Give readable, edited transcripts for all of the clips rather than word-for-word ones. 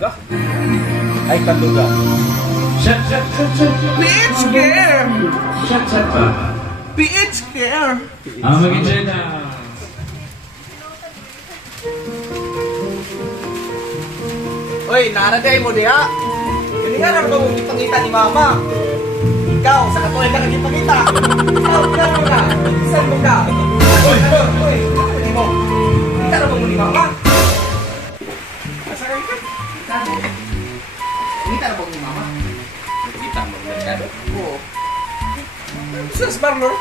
ka? Ay, kanduga. Shut. PH Care! Shut pa. PH Care! Mag-enjoy na. Uy, naraday mo diha. Hindi nga naman mo ipakita ni Mama. Ikaw, sa katuloy ka nagipakita. Ikaw, kailan mo na? Saan mo ka? Uy, hindi mo. Kita naman mo ni Mama. Masakay ka. Kita naman mo ni Mama. Kita mo, merkado. Oo. Sus, Marlor.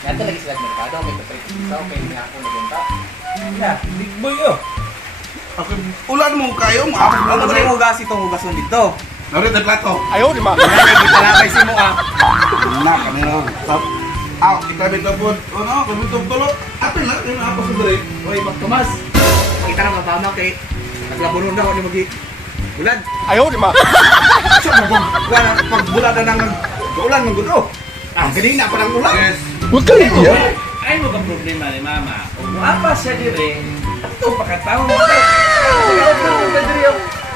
Nanto lagi sila sa merkado, may patritisaw, may ako nagunta. Yeah, Big boy yun. Ulan mo kayo, maapos mo ano ba na yung hugas itong hugason dito? Narit na plato. Ayaw, di ba? Talakay si mo ah. Na, kanina. Kita bito po. Ano, kabito tulo. Atin lang, yung apos mo dali. Uy, Pag Tomas. Kita na mabama kay naglabunon na ako ni Magi. Bulan. Ayaw, di ba? Siya mo wala pag bulan na nang ulan ng gudo. Ah, galing na pa ng ulan. Yes. Huwag ka rin Ay mo ka problema ni mama. Kung muapa siya dire, ito pakataon mo.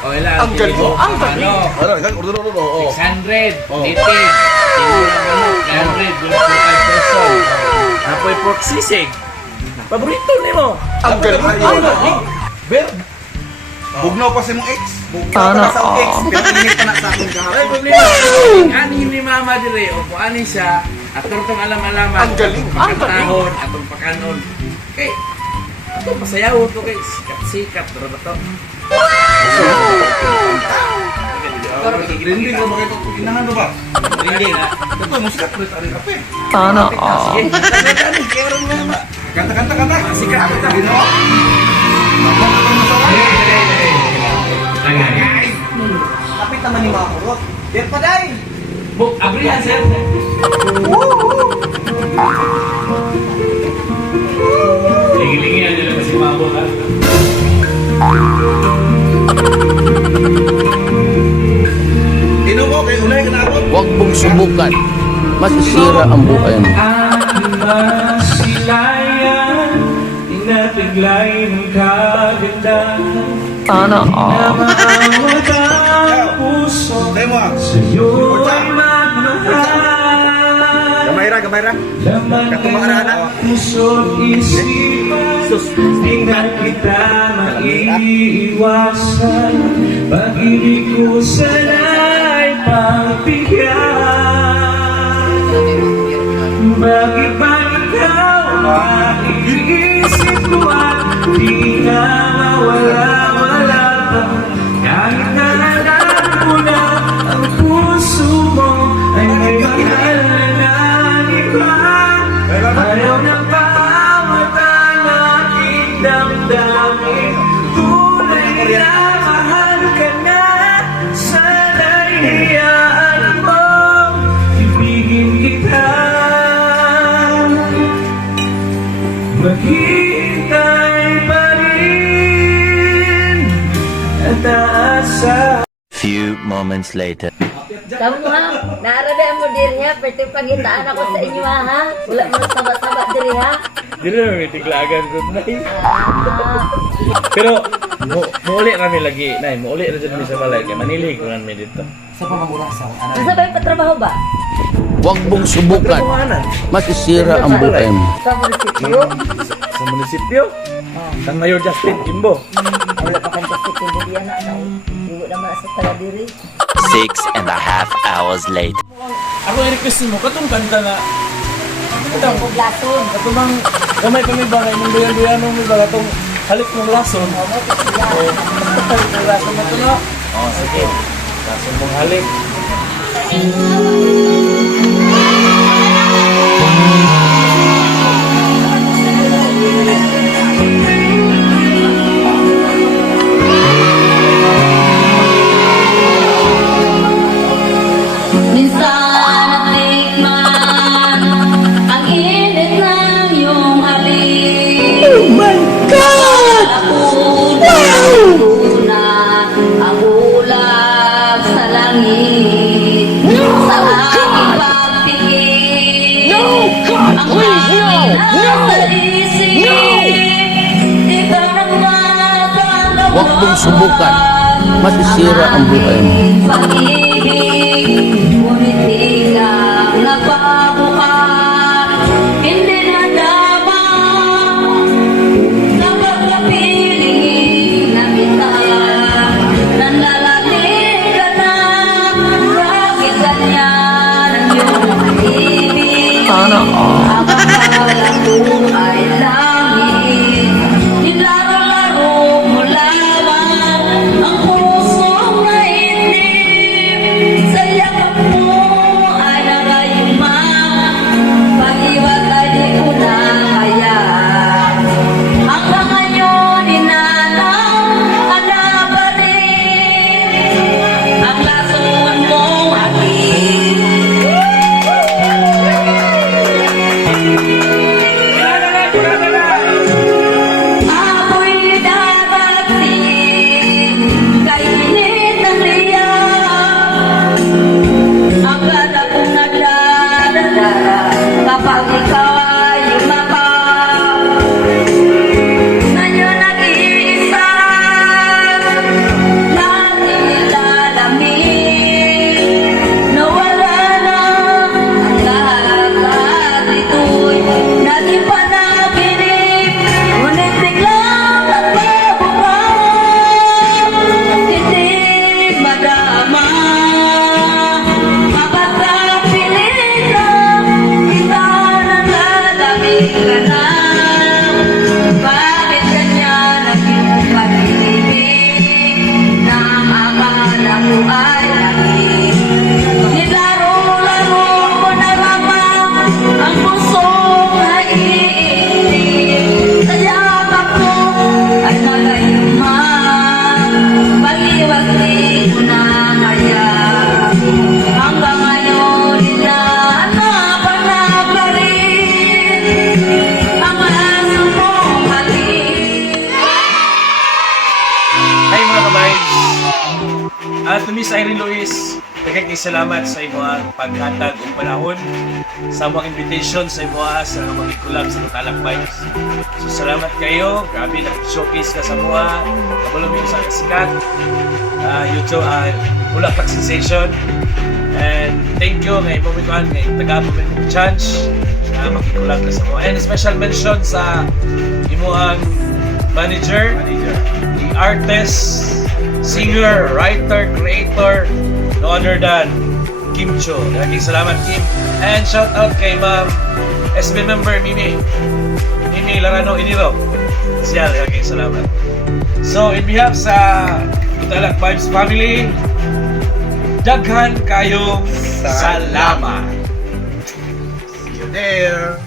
O ilan? Ang galing mo, ang galing. Ano, isang order order. Oo. 600, Oh. 80, 300, 5 Apoy pork sisig. Paborito ni mo. Ang galing. Ang galing. Ber. Bugnaw pa si mong ex. Ano? Sa ex, pero init pa na sa akin Ay kahapon. problema. Ani ni mama dire o kung ani siya atong tong alam-alaman. Ang galing, ang galing. Pakatahon, atong pakanon. Kay ato pasayaw to kay sikat-sikat pero ba to? Rinding ka makita kung inahan ba? Rinding ha. Ito, musikat ulit ari kape. Sige. Kanta. Sikat kita. Ginawa. Kapit naman ni mga kurot. Yan pa day. Book abrihan sir. Lingi-lingi na nila kasi mabot ha. Ino mo, kay unay ka na ako. Huwag mong subukan. Masisira ang buhay mo. Aking masilayan, inatiglay ng kagandahan. Sana all. Naawat ang puso, Tayo mo ah. sa'yo'y magmahal. Gamayra. Laman Katumaran na. ng puso't isipan, di na kita maiiwasan. Pag-ibig ko sana'y pagbigyan. Bakit ba ikaw maiisip ko at di na mawala-wala pa? Kahit na alam ko na ang puso mo ay may mahal na iba. Ayaw na paawat ang aking damdamin. Tunay na mahal ka na. Sana'y hiyaan mo, ibigin kita. Maghihintay pa rin at aasa. Few moments later. Kamu ha, naaraday mo diri ha, pwede pagitaan ako sa inyo ha. Wala mo sabat-sabat diri ha. Dili na may tiglagan good night. Pero muuli kami lagi, nay, muuli ra jud mi sa balay kay manilig ko mi dito. Sa pamamurasan. Ano ba yung patrabaho ba? Huwag mong subukan. Masisira ang buhay mo. Sa munisipyo? Sa munisipyo. Sang Mayor Justin Kimbo. Wala pa kang kasi kung hindi yan na. Iwo naman sa taga diri. 6.5 hours later. Ako i-request mo katong kanta na Ang puglason. katong gamay kami ba kay mong duyan mo ba katong halik mong lason. Halik mong lason mo to no. Oh, sige. Lason mong halik. Minsan natikman ang init ng iyong halik. Oh my God! Na ang ulap sa langit. Sa aking pagpikit. Ang aking nasa isip. Di ka naman Huwag mong subukan. masisira ang buhay mo. Pag-ibig, ngunit biglang napabukas, hindi nadama sa pagkapiling na kita. Nanlalating ka na, bakit ganyan ang iyong pag-ibig? Habang akala ko ay langit, nilaro-laro mo lamang ang pusong nainip. Sa yakap mo ay nagayumang, pag-iwalay di ko na kaya. Hanggang ngayon inanang hanapalin ang lason mong aking. Ako'y darating, kainit ng liyak. Akala kong nadadala kapag ikaw ay umapak. Ngayon nag-iisa, laging nilalamig. Nawala na ang lahat at ito'y naging panaginip. Ngunit biglang nagbabukas, hindi madama. Mapagkapilit lang, kita nalalamig ka na. Bakit ganyan ang iyong pag-ibig na akala ko ay langit? Nilaro-laro ko na lamang ang pusong naiinip. Sa yakap mo ay nagayumang, pag-iwas di ko na kaya. Hanggang ngayon hinahanap pa rin ang aso mong halik. Hi mga kabays! At to Miss Irene Luis, daghang salamat sa imong paghatag og panahon sa among invitation sa imong sa mag-collab sa Talak Vibes. So salamat kayo, grabe na showcase ka sa mga kabalo mo sa sikat. YouTube Bulaklak Sensation. And thank you kay imong mikuan kay taga mo mong chance na mag-collab ka sa mga. And special mention sa imong manager, the artist, singer, writer, creator, no other than Kim Cho. Maraming salamat, Kim. And shout out kay Ma'am SB member Mimi Larano Iniro. Siya, maraming salamat. So, in behalf sa Talak Vibes family, daghan kayong salamat. See you there.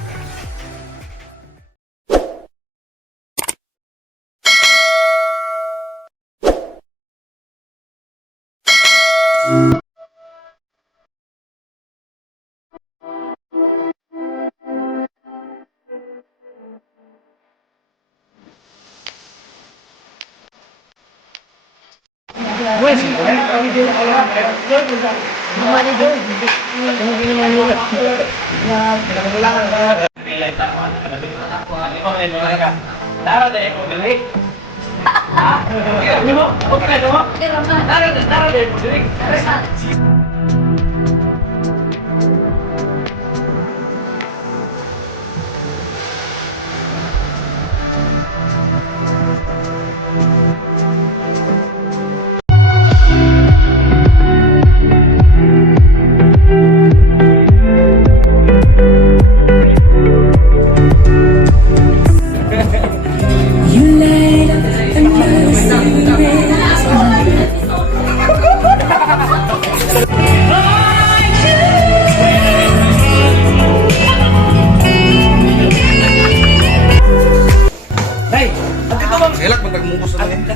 Elak magmungkos na lang.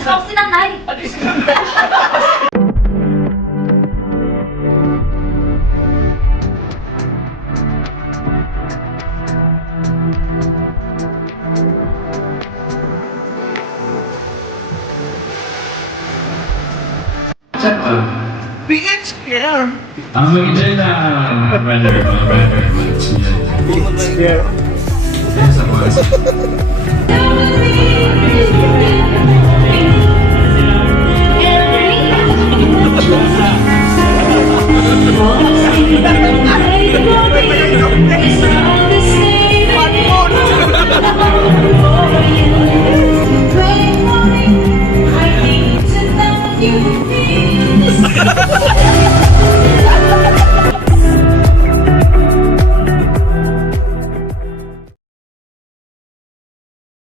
Ikaw sinangay. I'm going to brother. Yeah. Yes, I need to know you.